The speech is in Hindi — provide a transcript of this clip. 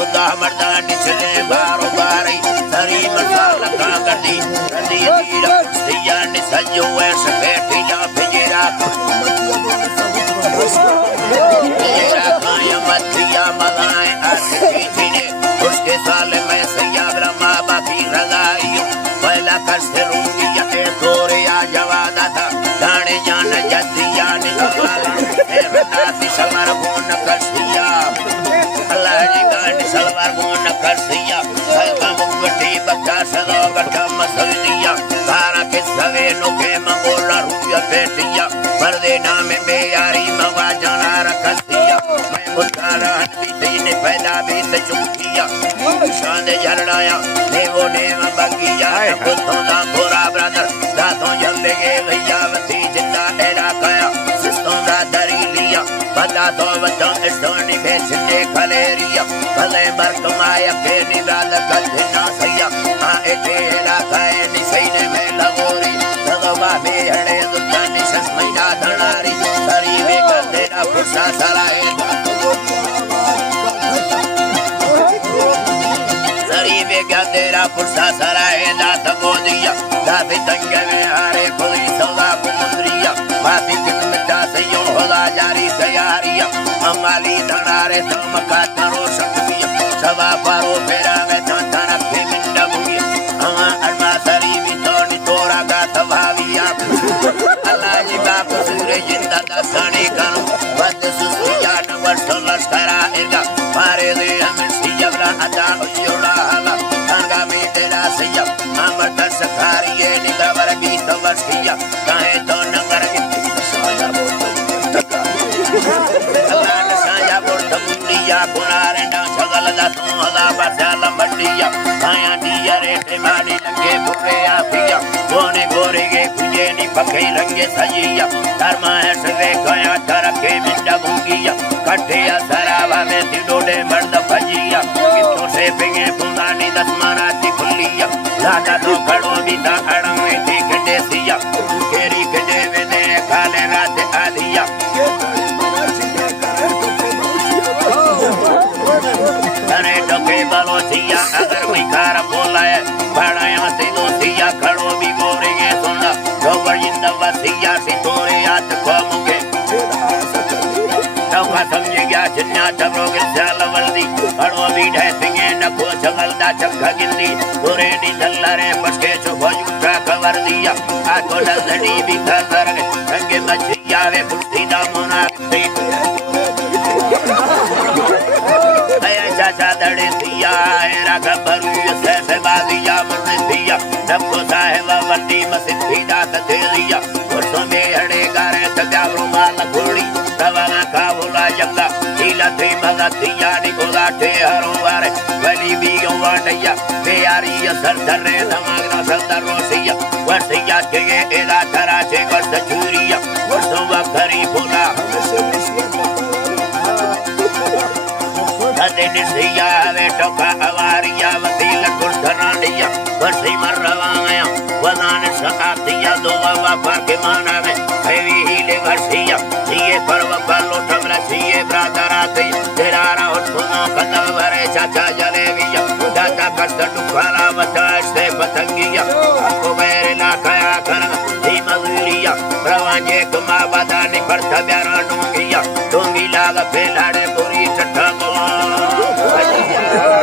खुदा मर्दानी चले बारो बारी सरी मसाला का गदी रदी दीरा सिया ने सजो ऐसे बैठिया फिजरा खाया मतिया मलाए आसकी थीने उसके साल में सैया ब्रह्मा बाकी रजाइयों पहला कष्ट रूंगी ये तोरे आ जवादा था जाने जान जदिया ने अकाला नासी सलवार बोन करसिया अल्लाह जी गाने सलवार बोन करसिया कलमा मुगटी बच्चा सदा गठा मसलिया सारा के सवे नुके मंगोला रुया बेटिया पर्दे नाम में यारी मवा जाना रखसिया मैं मुतारा हंसी ने पैदा भी तजुकिया शान झरनाया देवो देव बगिया खुदों दा गोरा ब्रदर दातों जल्दे के भैया वती जिंदा एला काया सिस्तों दा दरी लिया बता तो बता स्टोनी बेचने खलेरिया भले मर्क माया के निवाल कलना सैया आ एला काए निसैने में लगोरी भगवा बेहड़े दुकानी ससमैना धनारी सरी में तेरा फुसा सराए क्या तेरा पुरसा सराय दात बोदिया दात तंग में हारे पुली सौदा कुमुद्रिया माती किस्मता से यूं होला जारी तैयारिया अमाली धनारे समका तरो शक्तिया सवा पारो फेरा में तांता रखे मिंडा बुया अमा अरमा सरी भी तोड़ी तोरा का तभाविया अल्लाह जी बाप सूरे जिंदा दसाने कानू बद सुसुया न वर्षो लश्करा एगा मारे दे हमें सियबरा अदा उयोड़ा हाला तेरा सैया अमर सखारी ये निगवर भी तो वर्षिया काहे तो नगर साया बोर्ड मुंडिया पुरारे ना छगल दा तू हदा बसाल मंडिया काया दिया रे मानी लगे बुरे आफिया गोने गोरे के कुजे नी पके रंगे सजिया धर्मा है सवे काया तरके मिंडा भूंगिया कठे सरावा में तिडोडे मर्द भजिया कितो से पिंगे पुंगानी दसमाना खुलिया राजा तो खड़ो भी था खड़ो में थी खंडे सिया केरी खंडे में दे खाले रात आधिया अरे टोके बालो सिया अगर कोई कार बोला है बड़ा यहाँ से दो सिया खड़ो भी बोरेंगे सुना डोबर जिंदा सिया सितोरे याद को मुके नौका समझ गया जिन्ना टबरोगे साल वर्दी खड़ो भी ढैसेंगे नखो जगल दा चक्का गिंदी गोरे नी दल्लारे पसके चुभो जुटा कवर दिया आको नजड़ी भी खतर रंगे मछिया वे फुटी दा मोना ती आया चाचा दड़े दिया एरा गबरू से बाजिया मन दिया सबको साहेब वंडी मसिद्धि दा तेलिया वर्षों में हड़े गारे तजावरो माल घोड़ी रवाना का बोला जंगा नीला थे भगतिया निकोला थे हरो वारे वली भी वाडैया बेयारी सर धरे धमागना सदर रोसिया वर्षिया के एला धरा छे वर्ष चूरिया वर्षों वखरी बोला अदे निसिया वे टोका अवारिया वतील गुरधरानिया वर्षी मरवाया वदान सकातिया दो बाबा पर के माना में हेवी हीले वर्षिया ये पर्व बालो ठमरा ये ब्रादराते तेरा राउत पुनो कदम भरे चाचा जलेबिया दादा कष्ट दुखाला बताश से पतंगिया आपको मेरे ना कया कर दी मजूरिया प्रवांजे कुमा बदानी पर तब्यारा डूंगिया डूंगी लाग फेलाड़